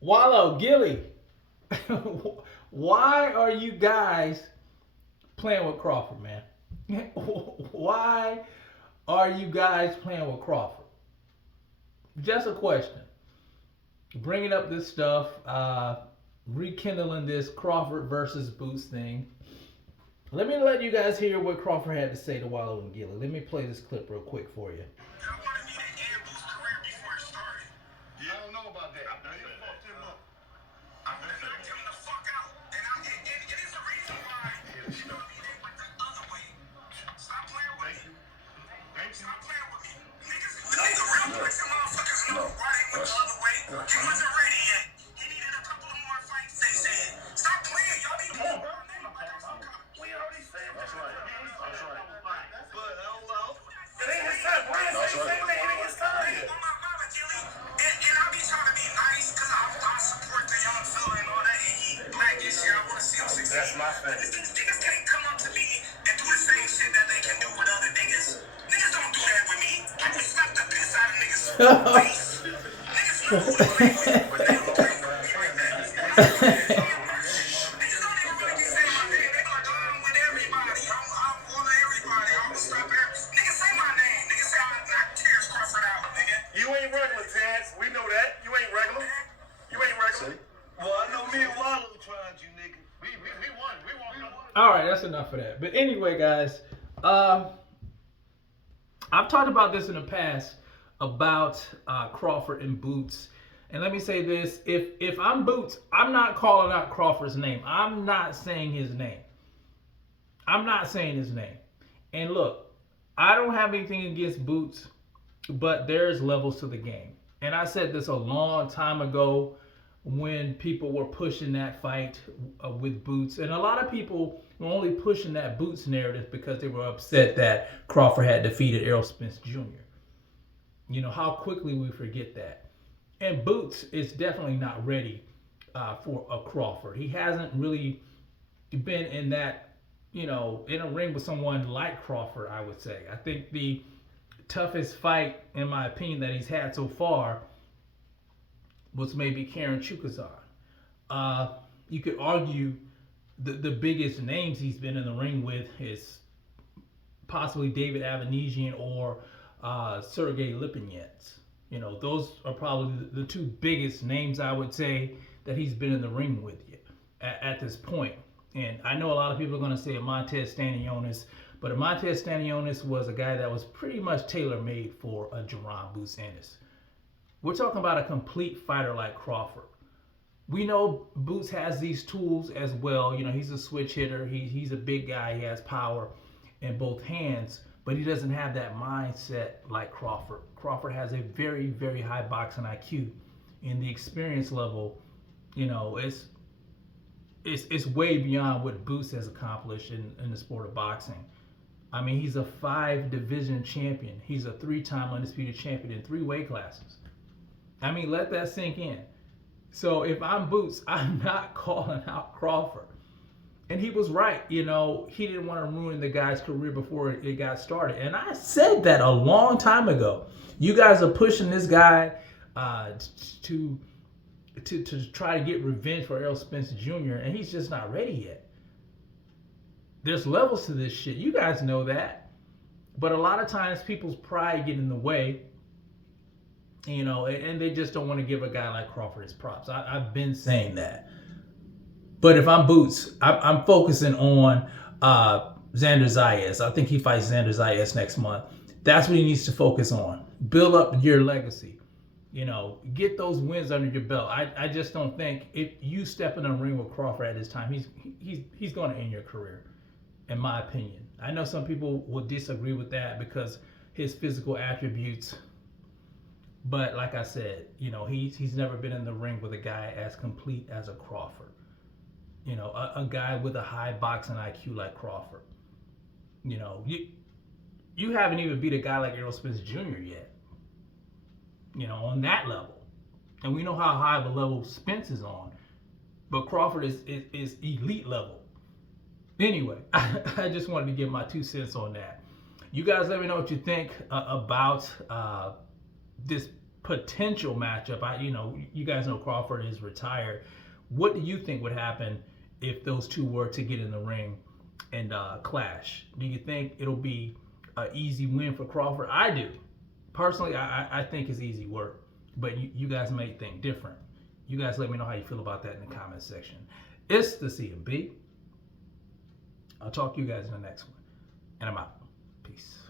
Wallow, Gilly, why are you guys playing with Crawford, man? Why are you guys playing with Crawford? Just a question. Bringing up this stuff, rekindling this Crawford versus Boots thing. Let you guys hear what Crawford had to say to Wallow and Gilly. Let me play this clip real quick for you. I wanted me to end Boots' career before it started. Yeah. I don't know about that. Now you fucked him up. I knocked him the fuck out. And it is the reason why you know he didn't went the other way. Stop playing with me. Stop playing with me. Niggas, the real quick, some motherfuckers know why they went the other way. He wasn't ready yet. He needed a couple of more fights, they said. Stop playing. Y'all need more. We already said that's right. That's right. But hello. It ain't his time. Why is he saying that it ain't his time? On my mama, Gilly. And I be trying to be nice because I support the young fella and all that. And he black and shit. I want to see him succeed. That's my thing. Niggas can't come up to me and do the same shit that they can do with other niggas. Niggas don't do that with me. I can slap the piss out of niggas' face. Niggas know who to play with, but they don't play with me like that. Niggas don't even really be saying my name. They like, oh, I'm with everybody. I'm for everybody. I'm gonna stop everybody. Niggas say my name. Niggas say I knock Terence Crawford out, nigga. You ain't regular, Terence. We know that. You ain't regular. You ain't regular. Well, I know me and Wallow tried you, nigga. We won. We won. All right, that's enough of that. But anyway, guys, I've talked about this in the past about Crawford and Boots. And let me say this: if I'm Boots, I'm not calling out Crawford's name. I'm not saying his name. I'm not saying his name. And look, I don't have anything against Boots, but there's levels to the game. And I said this a long time ago when people were pushing that fight with Boots. And a lot of people were only pushing that Boots narrative because they were upset that Crawford had defeated Errol Spence Jr. You know, how quickly we forget that. And Boots is definitely not ready for a Crawford. He hasn't really been in that, you know, in a ring with someone like Crawford, I would say. I think the toughest fight, in my opinion, that he's had so far was maybe Karen Chukazan. You could argue the biggest names he's been in the ring with is possibly David Avanesian or Sergey Lipinets. You know, those are probably the two biggest names I would say that he's been in the ring with you at this point. And I know a lot of people are going to say Montez Stanionis, but Montez Stanionis was a guy that was pretty much tailor-made for a Jaron Ennis. We're talking about a complete fighter like Crawford. We know Boots has these tools as well. You know, he's a switch hitter. He's a big guy. He has power in both hands, but he doesn't have that mindset like Crawford. Crawford has a very, very high boxing IQ, and the experience level, you know, it's way beyond what Boots has accomplished in the sport of boxing. I mean, he's a 5-division champion. He's a 3-time undisputed champion in 3 weight classes. I mean, let that sink in. So if I'm Boots, I'm not calling out Crawford. And he was right. You know, he didn't want to ruin the guy's career before it got started. And I said that a long time ago. You guys are pushing this guy to try to get revenge for Errol Spence Jr., and he's just not ready yet. There's levels to this shit. You guys know that. But a lot of times people's pride get in the way, you know, and they just don't want to give a guy like Crawford his props. I've been saying that. But if I'm Boots, I'm focusing on Xander Zayas. I think he fights Xander Zayas next month. That's what he needs to focus on. Build up your legacy. You know, get those wins under your belt. I just don't think if you step in a ring with Crawford at this time, he's going to end your career, in my opinion. I know some people will disagree with that because his physical attributes. But like I said, you know, he's never been in the ring with a guy as complete as a Crawford. You know, a guy with a high boxing IQ like Crawford. You know, you haven't even beat a guy like Errol Spence Jr. yet. You know, on that level. And we know how high the level Spence is on. But Crawford is elite level. Anyway, I just wanted to give my 2 cents on that. You guys let me know what you think about this potential matchup. You guys know Crawford is retired. What do you think would happen if those two were to get in the ring and clash? Do you think it'll be an easy win for Crawford? I do. Personally, I think it's easy work, but you guys may think different. You guys let me know how you feel about that in the comment section. It's the CMB. I'll talk to you guys in the next one, and I'm out. Peace.